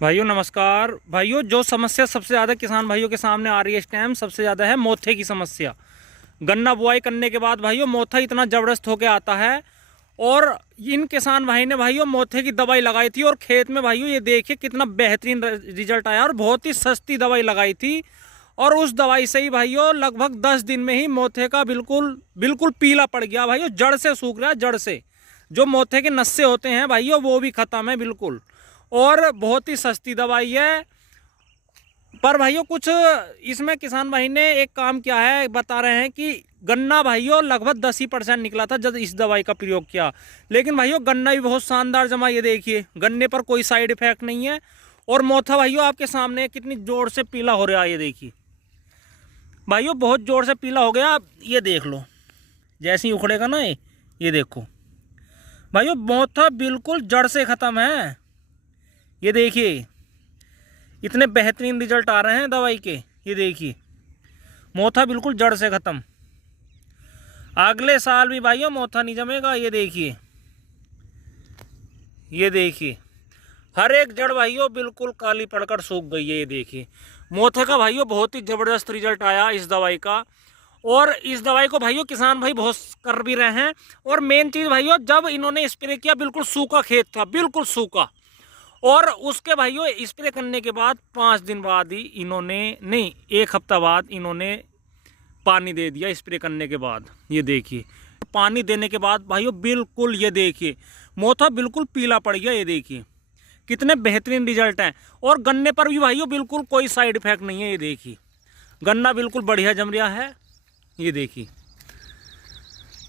भाइयों नमस्कार। भाइयों, जो समस्या सबसे ज़्यादा किसान भाइयों के सामने आ रही है इस टाइम, सबसे ज़्यादा है मोथे की समस्या। गन्ना बुआई करने के बाद भाइयों मोथा इतना ज़बरदस्त होके आता है। और इन किसान भाई ने भाइयों मोथे की दवाई लगाई थी और खेत में भाइयों ये देखिए कितना बेहतरीन रिजल्ट आया और बहुत ही सस्ती दवाई लगाई थी। और उस दवाई से ही भाइयों लगभग 10 दिन में ही मोथे का बिल्कुल बिल्कुल पीला पड़ गया भाइयों, जड़ से सूख रहा है, जड़ से। जो मोथे के नस्से होते हैं भाइयों वो भी खत्म है बिल्कुल। और बहुत ही सस्ती दवाई है। पर भाइयों कुछ इसमें किसान भाई ने एक काम किया है, बता रहे हैं कि गन्ना भाइयों लगभग 10% निकला था जब इस दवाई का प्रयोग किया। लेकिन भाइयों गन्ना भी बहुत शानदार जमा, ये देखिए गन्ने पर कोई साइड इफेक्ट नहीं है। और मोथा भाइयों आपके सामने कितनी जोर से पीला हो रहा है, ये देखिए भाइयों बहुत जोर से पीला हो गया। आप ये देख लो, जैसे ही उखड़ेगा ना ये देखो भाइयों मोथा बिल्कुल जड़ से खत्म है। ये देखिए इतने बेहतरीन रिजल्ट आ रहे हैं दवाई के। ये देखिए मोथा बिल्कुल जड़ से खत्म। अगले साल भी भाइयों मोथा नहीं जमेगा। ये देखिए, ये देखिए हर एक जड़ भाइयों बिल्कुल काली पड़कर सूख गई है। ये देखिए मोथे का भाइयों बहुत ही जबरदस्त रिजल्ट आया इस दवाई का। और इस दवाई को भाइयों किसान भाई बहुत कर भी रहे हैं। और मेन चीज़ भाइयों, जब इन्होंने स्प्रे किया बिल्कुल सूखा खेत था, बिल्कुल सूखा। और उसके भाइयों स्प्रे करने के बाद 5 दिन बाद ही इन्होंने, नहीं 1 हफ्ता बाद इन्होंने पानी दे दिया स्प्रे करने के बाद। ये देखिए पानी देने के बाद भाइयों बिल्कुल, ये देखिए मोथा बिल्कुल पीला पड़ गया। ये देखिए कितने बेहतरीन रिजल्ट हैं। और गन्ने पर भी भाइयों बिल्कुल कोई साइड इफेक्ट नहीं है। ये देखिए गन्ना बिल्कुल बढ़िया जम रहा है। ये देखिए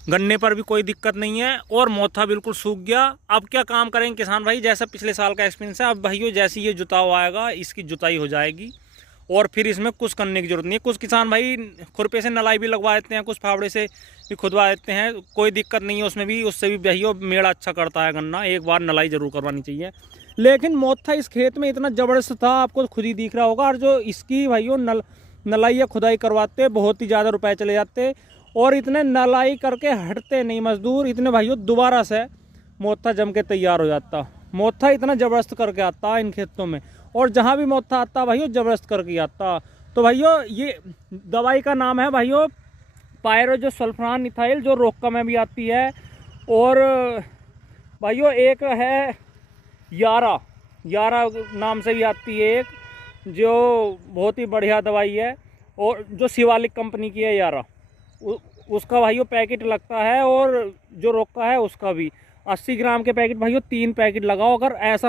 गन्ने पर भी कोई दिक्कत नहीं है और मोथा बिल्कुल सूख गया। अब क्या काम करेंगे किसान भाई, जैसा पिछले साल का एक्सपीरियंस है, अब भाइयों जैसे ये जुताव आएगा इसकी जुताई हो जाएगी और फिर इसमें कुछ करने की जरूरत नहीं है। कुछ किसान भाई खुरपे से नलाई भी लगवा देते हैं, कुछ फावड़े से भी खुदवा देते हैं, कोई दिक्कत नहीं है उसमें भी। उससे भी भाइयों मेड़ा अच्छा करता है गन्ना। एक बार नलाई जरूर करवानी चाहिए। लेकिन मोथा इस खेत में इतना ज़बरदस्त था, आपको खुद ही दिख रहा होगा। और जो इसकी भाइयों नलाई या खुदाई करवाते बहुत ही ज़्यादा रुपए चले जाते। और इतने नलाई करके हटते नहीं मजदूर, इतने भाइयों दोबारा से मोथा जम के तैयार हो जाता। मोथा इतना ज़बरदस्त करके आता इन खेतों में। और जहाँ भी मोथा आता भाइयों ज़बरदस्त करके आता। तो भाइयों ये दवाई का नाम है भाइयों पायरोजोसल्फान इथाइल, जो रोका में भी आती है। और भाइयों एक है यारा नाम से भी आती है एक, जो बहुत ही बढ़िया दवाई है और जो शिवालिक कंपनी की है यारा, उसका भाइयों पैकेट लगता है। और जो रोका है उसका भी 80 ग्राम के पैकेट भाइयों 3 पैकेट लगाओ। अगर ऐसा